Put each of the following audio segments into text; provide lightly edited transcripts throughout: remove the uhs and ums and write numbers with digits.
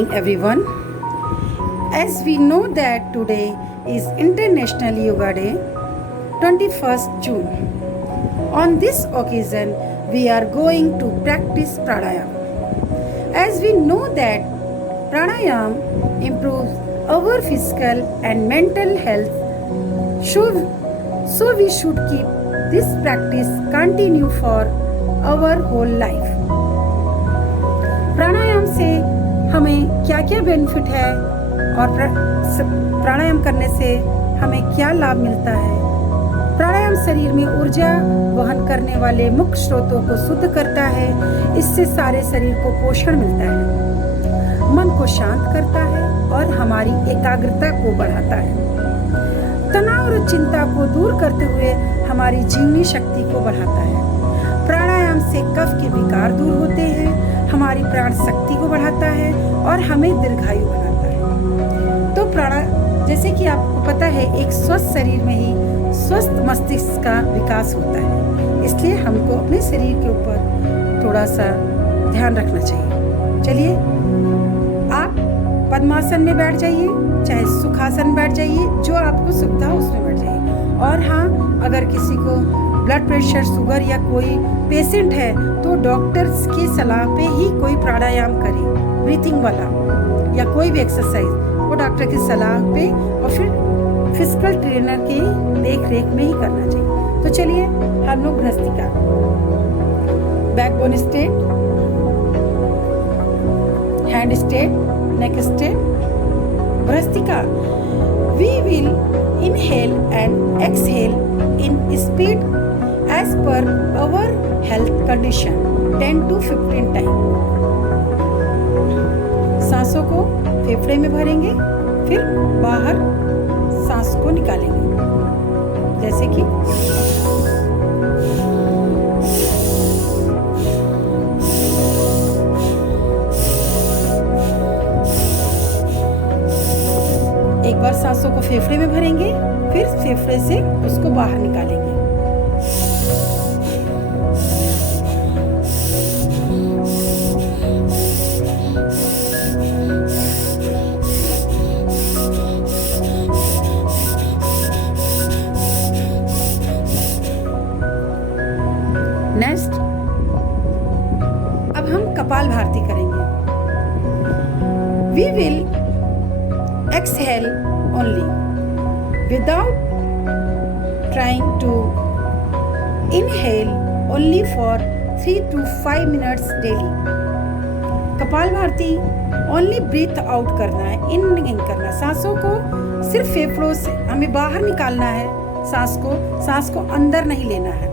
morning, everyone. As we know that today is International Yoga Day, 21st June. On this occasion, we are going to practice pranayama. As we know that pranayama improves our physical and mental health, so we should keep this practice continue for our whole life. प्राणायाम से हमें क्या क्या benefit है और प्राणायाम करने से हमें क्या लाभ मिलता है। प्राणायाम शरीर में ऊर्जा वहन करने वाले मुख्य स्रोतों को शुद्ध करता है। इससे सारे शरीर को पोषण मिलता है, मन को शांत करता है और हमारी एकाग्रता को बढ़ाता है। तनाव और चिंता को दूर करते हुए हमारी जीवनी शक्ति को बढ़ाता है। प्राणायाम से कफ के विकार दूर होते हैं, हमारी प्राण शक्ति को बढ़ाता है और हमें दीर्घायु बनाता है। तो जैसे कि आपको पता है, एक स्वस्थ शरीर में ही स्वस्थ मस्तिष्क का विकास होता है। इसलिए हमको अपने शरीर के ऊपर थोड़ा सा ध्यान रखना चाहिए। चलिए, आप पद्मासन में बैठ जाइए, चाहे सुखासन बैठ जाइए, जो आपको सुविधा हो उसमें बैठ जाइए। और हाँ, अगर किसी को ब्लड प्रेशर, शुगर या कोई पेशेंट है तो डॉक्टर्स की सलाह पे ही कोई प्राणायाम करे, ब्रीथिंग वाला या कोई भी एक्सरसाइज वो डॉक्टर की सलाह पे और फिर फिजिकल ट्रेनर की देख रेख में ही करना चाहिए। तो चलिए, हम लोग भ्रस्तिका, backbone straight, hand straight, neck straight, भ्रस्तिका। We will inhale and exhale in speed as per our health condition 10 to 15 times. सांसों को फेफड़े में भरेंगे, फिर बाहर सांस को निकालेंगे, जैसे कि एक बार सांसों को फेफड़े में भरेंगे, फिर फेफड़े से उसको बाहर निकालेंगे। नेक्स्ट, अब हम कपालभाति करेंगे। We will exhale only without trying to inhale only for 3 to 5 minutes daily. Kapalbhati only breathe out करना है, इन नहीं करना। सांसों को सिर्फ फेफड़ों से हमें बाहर निकालना है, सांस को अंदर नहीं लेना है।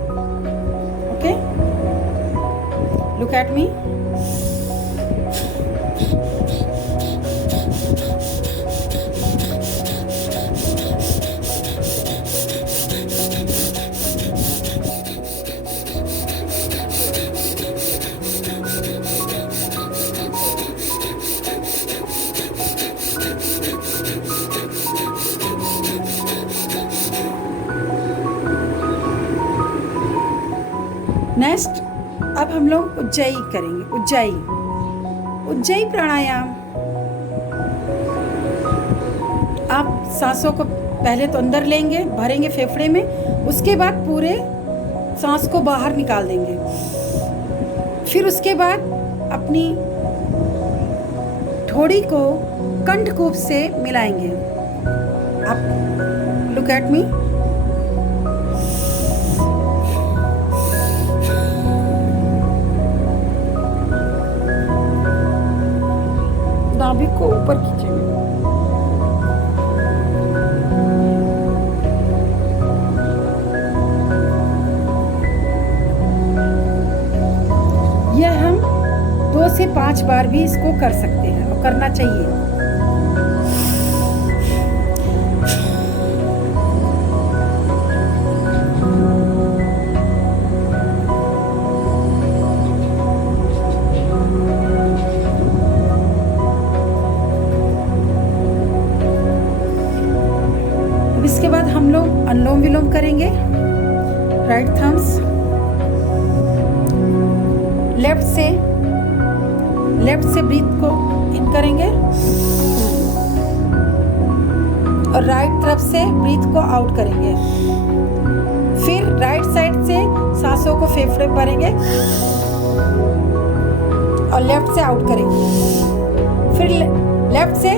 Okay, look at me. Next, अब हम लोग उज्जाई करेंगे। उज्जाई प्राणायाम। आप सांसों को पहले तो अंदर लेंगे, भरेंगे फेफड़े में, उसके बाद पूरे सांस को बाहर निकाल देंगे। फिर उसके बाद अपनी ठोड़ी को कंठकूप से मिलाएंगे। आप लुक एट मी। नाभि को ऊपर खींचेंगे। यह हम 2 से 5 बार भी इसको कर सकते हैं और करना चाहिए। इसके बाद हम लोग अनुलोम विलोम करेंगे। राइट थम्स लेफ्ट से ब्रीथ को इन करेंगे और राइट तरफ से ब्रीथ को आउट करेंगे। फिर राइट साइड से सांसों को फेफड़े भरेंगे और लेफ्ट से आउट करेंगे। फिर लेफ्ट से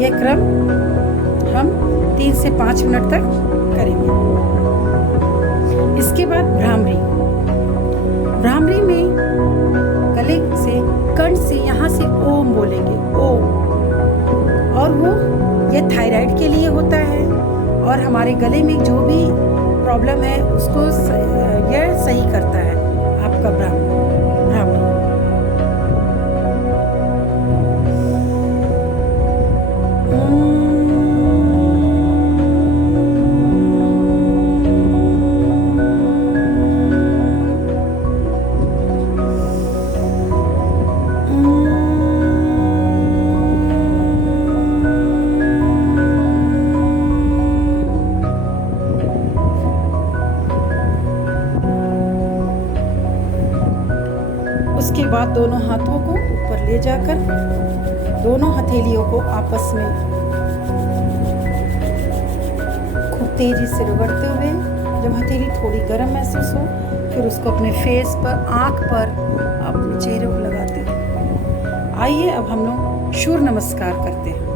ये क्रम हम 3 से 5 मिनट तक करेंगे। इसके बाद भ्रामरी। भ्रामरी में गले से कंठ से यहाँ से ओम बोलेंगे, ओम। और वो ये थायराइड के लिए होता है और हमारे गले में जो भी प्रॉब्लम है उसको ये सही करता है आपका भ्रामरी। उसके बाद दोनों हाथों को ऊपर ले जाकर दोनों हथेलियों को आपस में खूब तेजी से रगड़ते हुए, जब हथेली थोड़ी गर्म महसूस हो फिर उसको अपने फेस पर, आँख पर, अपने चेहरे को लगाते हैं। आइए अब हम लोग सूर्य नमस्कार करते हैं।